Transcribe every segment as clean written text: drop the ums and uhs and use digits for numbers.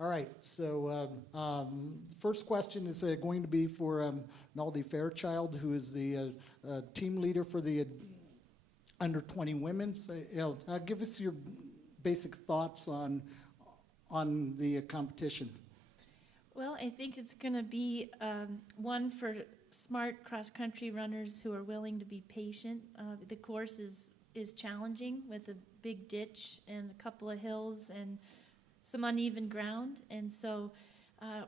All right, so first question is going to be for Melody Fairchild, who is the team leader for the under 20 women. So, give us your basic thoughts on the competition. Well, I think it's going to be one for smart cross-country runners who are willing to be patient. The course is challenging with a big ditch and a couple of hills and some uneven ground, and so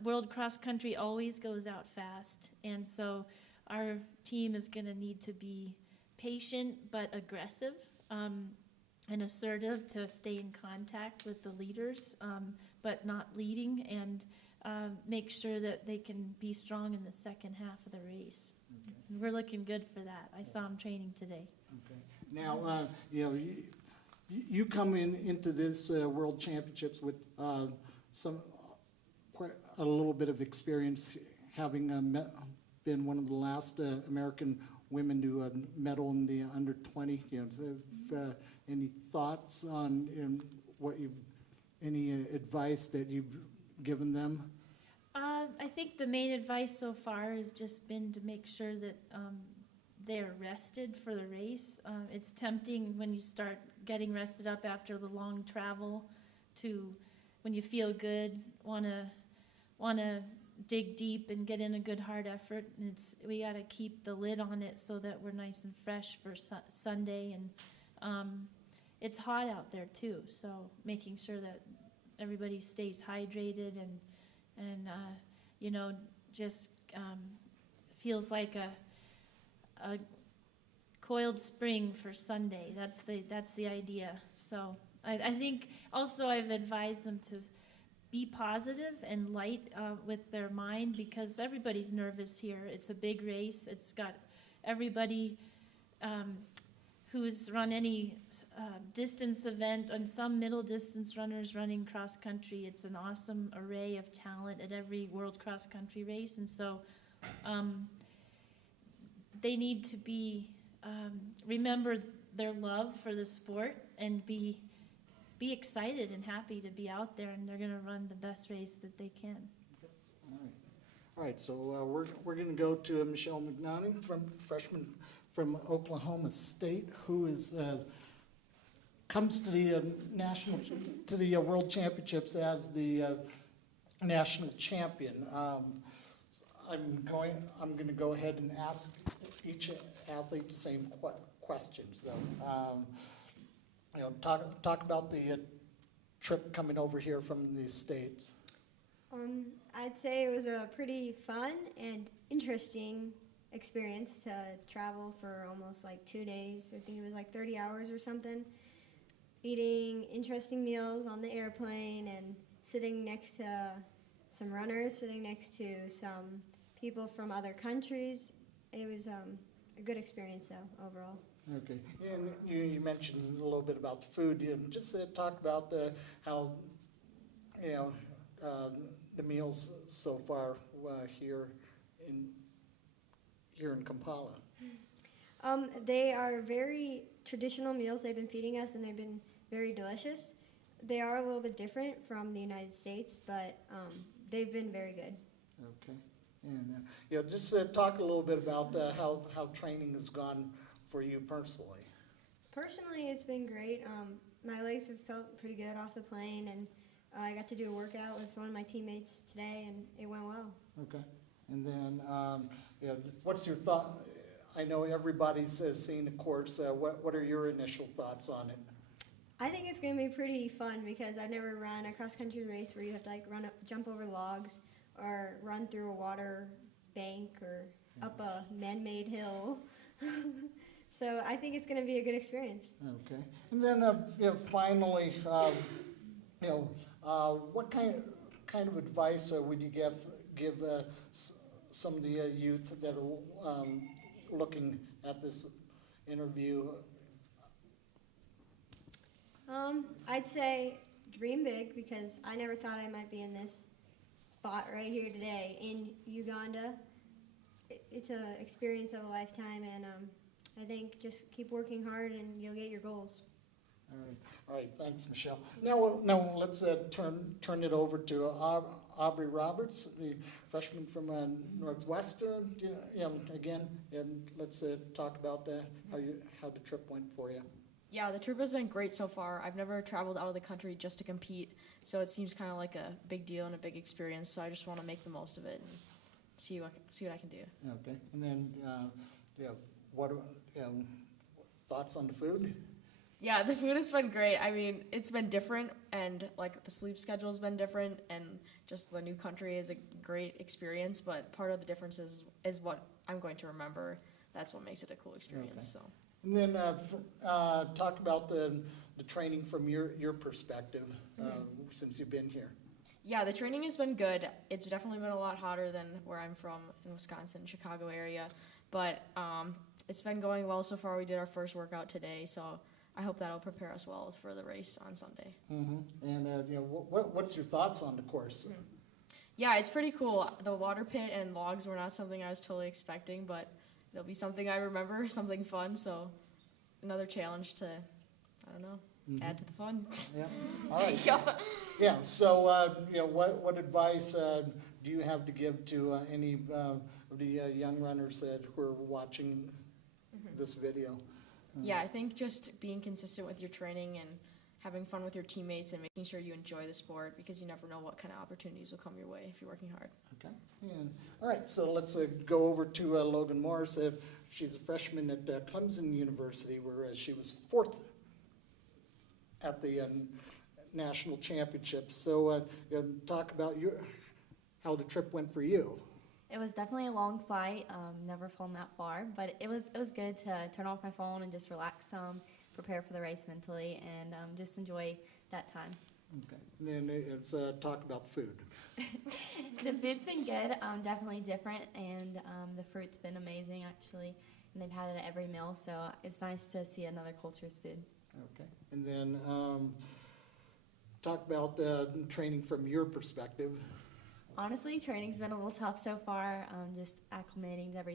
World Cross Country always goes out fast, and so our team is going to need to be patient but aggressive and assertive to stay in contact with the leaders, but not leading, and make sure that they can be strong in the second half of the race. Okay. We're looking good for that. I saw them training today. Okay. Now, you come into this World Championships with quite a little bit of experience, having been one of the last American women to medal in the under 20. Any thoughts on any advice that you've given them? I think the main advice so far has just been to make sure that they're rested for the race. It's tempting when you start getting rested up after the long travel to, when you feel good, want to dig deep and get in a good hard effort. And we got to keep the lid on it so that we're nice and fresh for Sunday. And it's hot out there too, so making sure that everybody stays hydrated and just feels like a coiled spring for Sunday. That's the idea. So I think also I've advised them to be positive and light with their mind, because everybody's nervous here. It's a big race. It's got everybody who's run any distance event, and some middle distance runners running cross country. It's an awesome array of talent at every World Cross Country race, and so they need to be remember their love for the sport and be excited and happy to be out there, and they're going to run the best race that they can. All right. So we're going to go to Michelle McNaughton, freshman from Oklahoma State, who is comes to the World Championships as the national champion. I'm going to go ahead and ask each athlete the same questions. Talk about the trip coming over here from the States. I'd say it was a pretty fun and interesting experience to travel for almost like 2 days. I think it was like 30 hours or something, eating interesting meals on the airplane and sitting next to some runners, sitting next to some people from other countries. It was a good experience though, overall. Okay, and you mentioned a little bit about the food. Just talk about how the meals so far here in Kampala. They are very traditional meals they've been feeding us, and they've been very delicious. They are a little bit different from the United States, but they've been very good. Okay, and just talk a little bit about how training has gone for you personally. Personally, it's been great. My legs have felt pretty good off the plane, and I got to do a workout with one of my teammates today, and it went well. Okay, and then what's your thought? I know everybody's seen the course. What are your initial thoughts on it? I think it's going to be pretty fun because I've never run a cross-country race where you have to jump over logs or run through a water bank or up a man-made hill. So I think it's going to be a good experience. Okay, and then finally, what kind of advice would you give some of the youth that are looking at this interview? I'd say dream big, because I never thought I might be in this spot right here today in Uganda. It's an experience of a lifetime, and I think just keep working hard and you'll get your goals. All right, thanks, Michelle. Now let's turn it over to Aubrey Roberts, the freshman from Northwestern. Again, and let's talk about how the trip went for you. Yeah, the trip has been great so far. I've never traveled out of the country just to compete, so it seems kind of like a big deal and a big experience. So I just want to make the most of it and see what I can do. Okay, and then what thoughts on the food? Yeah, the food has been great. I mean, it's been different, and like the sleep schedule has been different, and just the new country is a great experience. But part of the difference is what I'm going to remember. That's what makes it a cool experience. Okay. So. And then talk about the training from your perspective since you've been here. Yeah, the training has been good. It's definitely been a lot hotter than where I'm from in Wisconsin, Chicago area. But it's been going well so far. We did our first workout today, so I hope that'll prepare us well for the race on Sunday. Mm-hmm. And what's your thoughts on the course? Mm-hmm. Yeah, it's pretty cool. The water pit and logs were not something I was totally expecting, but it'll be something I remember, something fun. So another challenge to, I don't know, add to the fun. Yeah. All right. Yeah. Yeah. So what advice do you have to give to any of the young runners who are watching this video? Yeah, I think just being consistent with your training and having fun with your teammates and making sure you enjoy the sport, because you never know what kind of opportunities will come your way if you're working hard. Okay. And, all right, so let's go over to Logan Morris. She's a freshman at Clemson University, where she was 4th at the national championship. So talk about how the trip went for you. It was definitely a long flight, never flown that far, but it was good to turn off my phone and just relax some, prepare for the race mentally, and just enjoy that time. Okay. And then it's talk about food. The food's been good, definitely different, and the fruit's been amazing actually, and they've had it at every meal, so it's nice to see another culture's food. Okay. And then talk about training from your perspective. Honestly, training's been a little tough so far, just acclimating to everything.